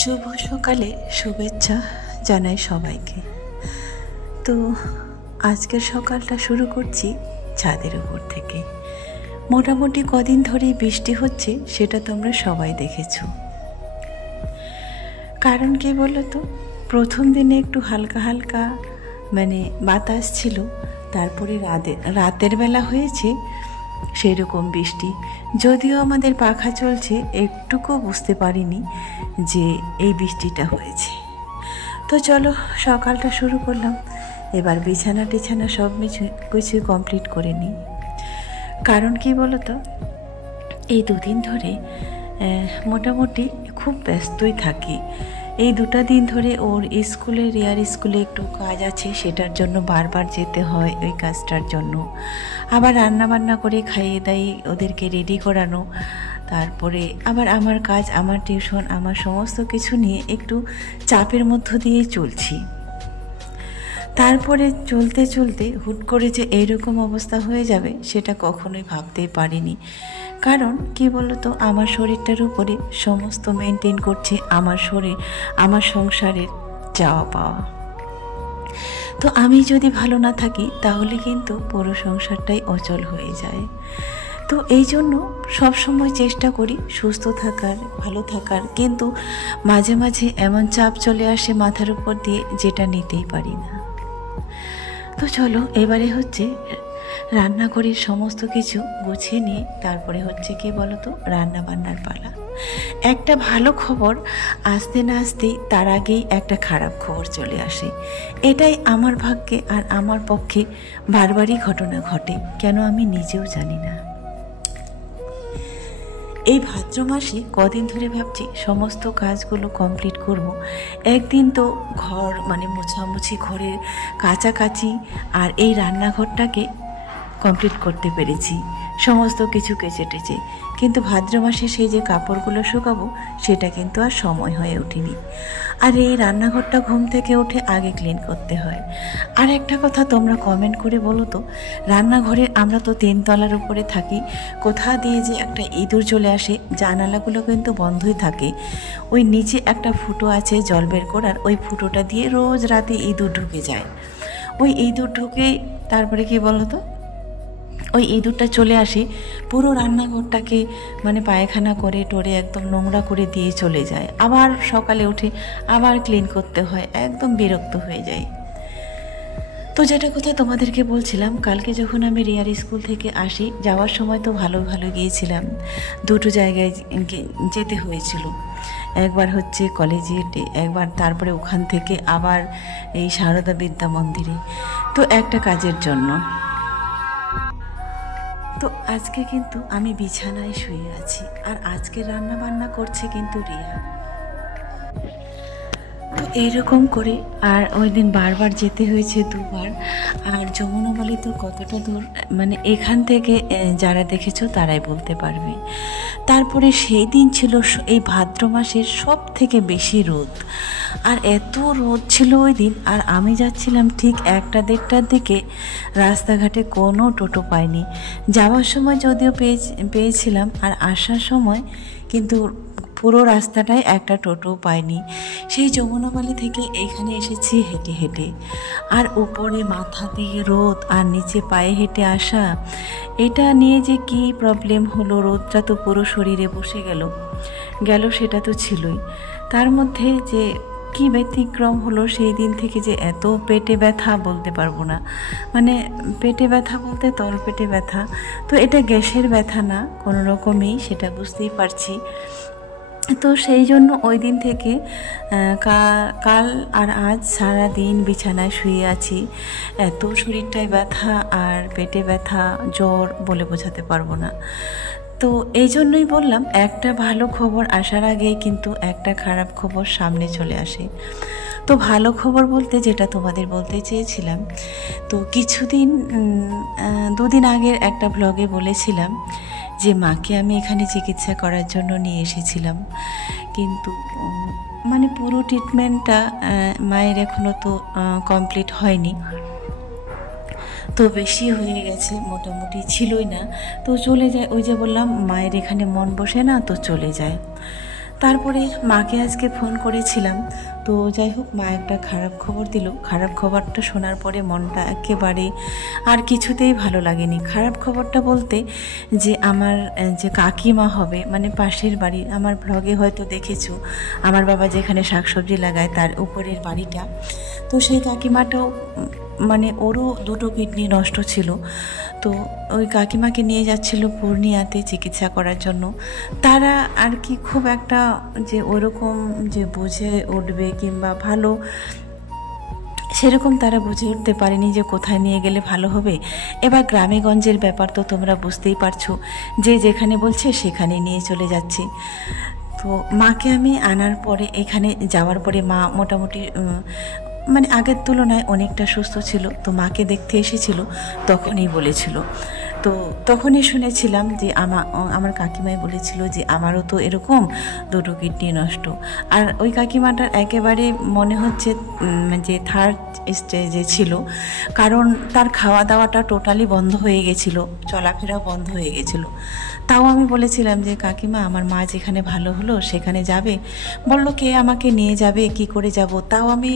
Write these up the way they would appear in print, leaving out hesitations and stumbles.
শুভ সকালে শুভেচ্ছা জানাই সবাইকে। তো আজকের সকালটা শুরু করছি ছাদের উপর থেকে। মোটামুটি কদিন ধরেই বৃষ্টি হচ্ছে, সেটা তোমরা সবাই দেখেছো। কারণ কি বলো তো, প্রথম দিনে একটু হালকা হালকা বাতাস ছিল, তারপরে রাতের বেলা হয়েছে সেই রকম বৃষ্টি। যদিও আমাদের পাখা চলছে, একটুকু বুঝতে পারিনি যে এই বৃষ্টিটা হয়েছে। তো চলো সকালটা শুরু করলাম। এবার বিছানা টিছানা সব কিছু কমপ্লিট করে নিই। কারণ কি বলো তো, এই দুদিন ধরে মোটামুটি খুব ব্যস্তই থাকি। এই দুটা দিন ধরে ওর রিয়ার স্কুলে একটু কাজ আছে, সেটার জন্য বারবার যেতে হয় ওই কাজটার জন্য। আবার রান্না বান্না করে খাইয়ে দাইয়ে ওদেরকে রেডি করানো, তারপরে আবার আমার কাজ, আমার টিউশন, আমার সমস্ত কিছু নিয়ে একটু চাপের মধ্য দিয়ে চলছি। তারপরে চলতে চলতে হুট করে যে এইরকম অবস্থা হয়ে যাবে সেটা কখনোই ভাবতেই পারিনি। কারণ কি বলতো, আমার শরীরটার উপরে সমস্ত মেনটেন করছে আমার শরীর, আমার সংসারের যাওয়া পাওয়া। তো আমি যদি ভালো না থাকি তাহলে কিন্তু পুরো সংসারটাই অচল হয়ে যায়। তো এই জন্য সবসময় চেষ্টা করি সুস্থ থাকার, ভালো থাকার, কিন্তু মাঝে মাঝে এমন চাপ চলে আসে মাথার উপর দিয়ে যেটা নিতেই পারি না। তো চলো এবারে হচ্ছে রান্নাঘরের সমস্ত কিছু গুছিয়ে নিয়ে তারপরে হচ্ছে কি বলতো, রান্না বান্নার পালা। একটা ভালো খবর আসতে না আসতেই তার আগেই একটা খারাপ খবর চলে আসে। এটাই আমার ভাগ্যে আর আমার পক্ষে বারবারই ঘটনা ঘটে, কেন আমি নিজেও জানি না। এই ভাদ্র মাসে কদিন ধরে ভাবছি সমস্ত কাজগুলো কমপ্লিট করব। একদিন তো ঘর মোছামুছি, ঘরের কাছাকাছি আর এই রান্নাঘরটাকে কমপ্লিট করতে পেরেছি, সমস্ত কিছু কেচে টেচে। কিন্তু ভাদ্র মাসে সেই যে কাপড়গুলো শুকাবো সেটা কিন্তু আর সময় হয়ে ওঠেনি। আর এই রান্নাঘরটা ঘুম থেকে উঠে আগে ক্লিন করতে হয়। আর একটা কথা তোমরা কমেন্ট করে বলো তো, রান্নাঘরে আমরা তো 3 তলার উপরে থাকি, কোথা দিয়ে যে একটা ইঁদুর চলে আসে। জানালাগুলো কিন্তু বন্ধই থাকে, ওই নিচে একটা ফুটো আছে জল বের করার, ওই ফুটোটা দিয়ে রোজ রাতে ইঁদুর ঢুকে যায়। ওই ইঁদুর ঢুকে তারপরে কি বলো তো, ওই ইঁদুরটা চলে আসে পুরো রান্নাঘরটাকে পায়খানা করে টোরে একদম নোংরা করে দিয়ে চলে যায়। আবার সকালে উঠে আবার ক্লিন করতে হয়, একদম বিরক্ত হয়ে যায়। তো যেটা কথা তোমাদেরকে বলছিলাম, কালকে যখন আমি রিয়ার স্কুল থেকে আসি, যাওয়ার সময় তো ভালো গিয়েছিলাম। দুটো জায়গায় যেতে হয়েছিল, একবার হচ্ছে কলেজে, একবার তারপরে ওখান থেকে আবার এই সারদা বিদ্যা মন্দিরে, তো একটা কাজের জন্য। তো আজকে কিন্তু আমি বিছানায় শুয়ে আছি, আর আজকে রান্না বান্না করছে কিন্তু রিয়া। তো এইরকম করে আর ওই দিন বারবার যেতে হয়েছে 2বার। আর যমুনাবালি তো কতটা দূর, এখান থেকে যারা দেখেছো তারাই বলতে পারবে। তারপরে সেই দিন ছিল এই ভাদ্র মাসের সব থেকে বেশি রোদ, আর এত রোদ ছিল ওই দিন। আর আমি যাচ্ছিলাম ঠিক 1টা-1:30টার দিকে, রাস্তাঘাটে কোনো টোটো পাইনি। যাওয়ার সময় যদিও পেয়েছিলাম, আর আসার সময় কিন্তু পুরো রাস্তাটায় একটা টোটো পাইনি। সেই যমুনাবালি থেকে এখানে এসেছি হেঁটে হেঁটে, আর উপরে মাথা দিয়ে রোদ আর নিচে পায়ে হেঁটে আসা, এটা নিয়ে যে কি প্রবলেম হলো, রোদটা তো পুরো শরীরে বসে গেল সেটা তো ছিলই। তার মধ্যে যে কি ব্যতিক্রম হলো সেই দিন থেকে, যে এত পেটে ব্যথা বলতে পারবো না। পেটে ব্যথা বলতে তলপেটে ব্যথা। তো এটা গ্যাসের ব্যথা না কোনো রকমই, সেটা বুঝতেই পারছি। তো সেই জন্য ওই দিন থেকে কাল আর আজ সারা দিন বিছানায় শুয়ে আছি। এত শরীরটায় ব্যথা আর পেটে ব্যথা, জ্বর বলে বোঝাতে পারবো না। তো এই জন্যই বললাম, একটা ভালো খবর আসার আগেই কিন্তু একটা খারাপ খবর সামনে চলে আসে। তো ভালো খবর বলতে যেটা তোমাদের বলতে চেয়েছিলাম, তো কিছুদিন 2 দিন আগের একটা ব্লগে বলেছিলাম যে মাকে আমি এখানে চিকিৎসা করার জন্য নিয়ে এসেছিলাম, কিন্তু পুরো ট্রিটমেন্টটা মায়ের এখনও তো কমপ্লিট হয়নি। তো বেশি হয়ে গেছে, মোটামুটি ছিলই না। তো চলে যায়, ওই যে বললাম মায়ের এখানে মন বসে না, তো চলে যায়। তারপরে মাকে আজকে ফোন করেছিলাম, তো যাই হোক মা একটা খারাপ খবর দিল। খারাপ খবরটা শোনার পরে মনটা একেবারে আর কিছুতেই ভালো লাগেনি। খারাপ খবরটা বলতে যে আমার যে কাকিমা হবে, মানে পাশের বাড়ি, আমার ব্লগে হয়তো দেখেছো আমার বাবা যেখানে শাকসবজি লাগায় তার উপরের বাড়িটা, তো সেই কাকিমাটাও মানে ওরও দুটো কিডনি নষ্ট ছিল। তো ওই কাকিমাকে নিয়ে যাচ্ছিল পূর্ণিয়াতে চিকিৎসা করার জন্য। তারা আর কি খুব একটা যে ওরকম যে বুঝে উঠবে কিংবা ভালো, সেরকম তারা বুঝে উঠতে পারেনি যে কোথায় নিয়ে গেলে ভালো হবে। এবার গ্রামে গঞ্জের ব্যাপার তো তোমরা বুঝতেই পারছো, যে যেখানে বলছে সেখানে নিয়ে চলে যাচ্ছি। তো মাকে আমি আনার পরে, এখানে যাওয়ার পরে মা মোটামুটি মানে আগের তুলনায় অনেকটা সুস্থ ছিল। তো মাকে দেখতে এসেছিল, তখনই বলেছিল, তো তখনই শুনেছিলাম যে আমার কাকিমাই বলেছিল যে আমারও তো এরকম দুটো কিডনি নষ্ট। আর ওই কাকিমাটার একেবারে মনে হচ্ছে যে থার্ড স্টেজে ছিল, কারণ তার খাওয়া দাওয়াটা টোটালি বন্ধ হয়ে গেছিলো, চলাফেরা বন্ধ হয়ে গেছিলো। তাও আমি বলেছিলাম যে কাকিমা আমার মা যেখানে ভালো হলো সেখানে যাবে। বললো কে আমাকে নিয়ে যাবে, কি করে যাব? তাও আমি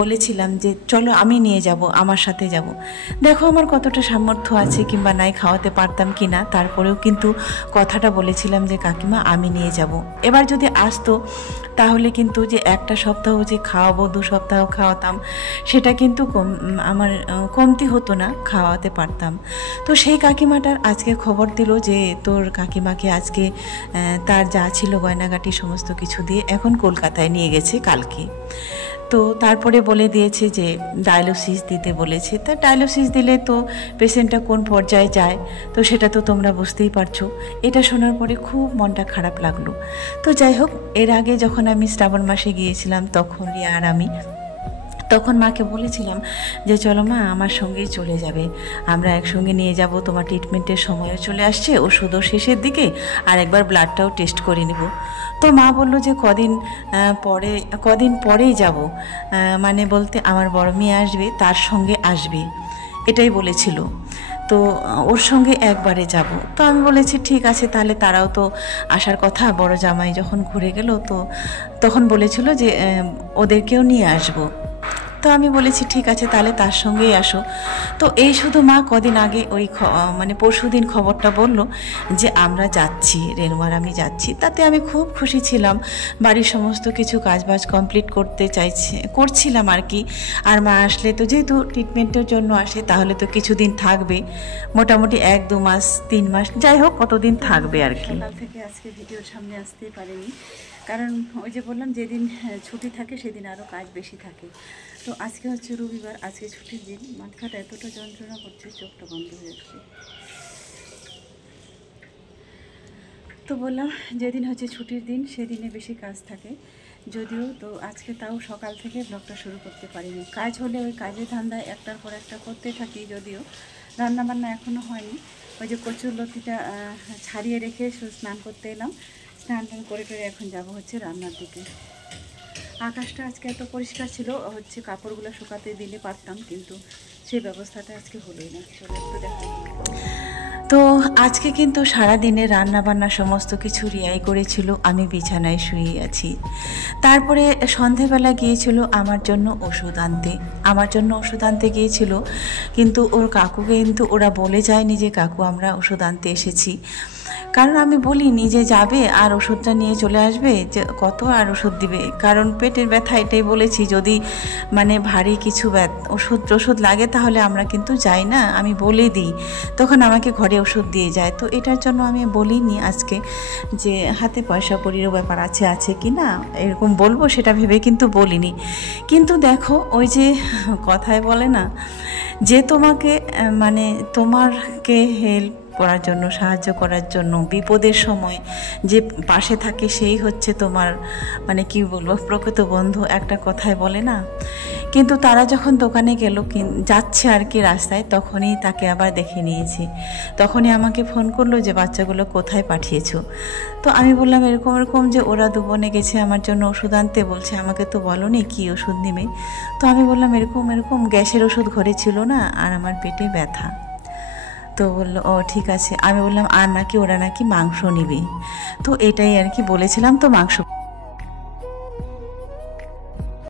বলেছিলাম যে চলো আমি নিয়ে যাব, আমার সাথে যাব। দেখো আমার কতটা সামর্থ্য আছে কিংবা নাই, খাওয়াতে পারতাম কি না, তারপরেও কিন্তু কথাটা বলেছিলাম যে কাকিমা আমি নিয়ে যাব। এবার যদি আসতো তাহলে কিন্তু যে একটা সপ্তাহ যে খাওয়াবো, 2 সপ্তাহ খাওয়াতাম, সেটা কিন্তু আমার কমতি হতো না, খাওয়াতে পারতাম। তো সেই কাকিমাটার আজকে খবর দিল যে তোর কাকিমাকে আজকে তার যা ছিল গয়নাগাটি সমস্ত কিছু দিয়ে এখন কলকাতায় নিয়ে গেছে কালকে। তো তারপরে বলে দিয়েছে যে ডায়ালিসিস দিতে বলেছে। তা ডায়ালিসিস দিলে তো পেশেন্টটা কোন পর্যায়ে যায়, তো সেটা তো তোমরা বুঝতেই পারছো। এটা শোনার পরে খুব মনটা খারাপ লাগলো। তো যাই হোক, এর আগে যখন আমি শ্রাবণ মাসে গিয়েছিলাম তখন রিয়া আর আমি, তখন মাকে বলেছিলাম যে চলো মা আমার সঙ্গেই চলে যাবে, আমরা একসঙ্গে নিয়ে যাব, তোমার ট্রিটমেন্টের সময়ও চলে আসছে, ওষুধও শেষের দিকে, আর একবার ব্লাডটাও টেস্ট করে নেব। তো মা বলল যে কদিন পরেই যাব, মানে বলতে আমার বড় মেয়ে আসবে, তার সঙ্গে আসবে, এটাই বলেছিল। তো ওর সঙ্গে একবারে যাব। তো আমি বলেছি ঠিক আছে, তাহলে তারাও তো আসার কথা, বড় জামাই যখন ঘুরে গেল তো তখন বলেছিল যে ওদেরকেও নিয়ে আসবো। তো আমি বলেছি ঠিক আছে তাহলে তার সঙ্গেই আসো। তো এই শুধু মা কদিন আগে ওই মানে পরশুদিন খবরটা বললো যে আমরা যাচ্ছি, রেনুয়ার আমি যাচ্ছি। তাতে আমি খুব খুশি ছিলাম, বাড়ির সমস্ত কিছু কাজবাজ কমপ্লিট করছিলাম আর কি। আর মা আসলে তো যেহেতু ট্রিটমেন্টের জন্য আসে তাহলে তো কিছুদিন থাকবে, মোটামুটি 1-2 মাস 3 মাস, যাই হোক কতদিন থাকবে আর কি। সকাল থেকে আজকে ভিডিওর সামনে আসতেই পারিনি, কারণ ওই যে বললাম যেদিন ছুটি থাকে সেদিন আরও কাজ বেশি থাকে। তো আজকে হচ্ছে রবিবার, আজকে ছুটির দিন। মাথাটা এতটা যন্ত্রণা করছে, চোখটা বন্ধ হয়ে যাচ্ছে। তো বললাম যেদিন হচ্ছে ছুটির দিন সেদিনে বেশি কাজ থাকে যদিও। তো আজকে তাও সকাল থেকে ব্লগটা শুরু করতে পারিনি। কাজ হলে ওই কাজের ধান্দায় একটার পর একটা করতে থাকি, যদিও রান্নাবান্না এখনও হয়নি। ওই যে কচুর লতিটা ছাড়িয়ে রেখে স্নান করতে এলাম, স্নান টান করে এখন যাব হচ্ছে রান্নার দিকে। আকাশটা আজকে এত পরিষ্কার ছিল, হচ্ছে কাপড়গুলো শুকাতে দিলে পারতাম, কিন্তু সেই ব্যবস্থাটা আজকে হলোই না। চলো একটু দেখা। তো আজকে কিন্তু সারাদিনে রান্নাবান্না সমস্ত কিছু রিয়াই করেছিল, আমি বিছানায় শুয়ে আছি। তারপরে সন্ধেবেলা গিয়েছিল আমার জন্য ওষুধ আনতে গিয়েছিল, কিন্তু ওর কাকুকে কিন্তু ওরা বলে যায়নি যে কাকু আমরা ওষুধ আনতে এসেছি। কারণ আমি বলিনি যে যাবে আর ওষুধটা নিয়ে চলে আসবে, যে কত আর ওষুধ দিবে, কারণ পেটের ব্যথা এটাই বলেছি, যদি মানে ভারী কিছু ওষুধ লাগে তাহলে আমরা কিন্তু যাই না, আমি বলে দিই, তখন আমাকে ঘরে ওষুধ দিয়ে যায়। তো এটার জন্য আমি বলিনি আজকে যে হাতে পয়সা কড়িরও ব্যাপার আছে কি না এরকম বলবো, সেটা ভেবে কিন্তু বলিনি। কিন্তু দেখো ওই যে কথায় বলে না যে তোমাকে মানে তোমাকে হেল্প করার জন্য, সাহায্য করার জন্য বিপদের সময় যে পাশে থাকে সেই হচ্ছে তোমার মানে কি বলবো প্রকৃত বন্ধু, একটা কথায় বলে না। কিন্তু তারা যখন দোকানে গেল, যাচ্ছে আর কি রাস্তায়, তখনই তাকে আবার দেখে নিয়েছি। তখনই আমাকে ফোন করলো যে বাচ্চাগুলো কোথায় পাঠিয়েছো। তো আমি বললাম এরকম যে ওরা দুবনে গেছে আমার জন্য ওষুধ আনতে, বলছে আমাকে তো বলোনি কি ওষুধ নেবে। তো আমি বললাম এরকম গ্যাসের ওষুধ ঘরে ছিল না, আর আমার পেটে ব্যথা। তো বললো ও ঠিক আছে। আমি বললাম আর নাকি ওরা নাকি মাংস নিবে, তো এটাই আর কি বলেছিলাম, তো মাংস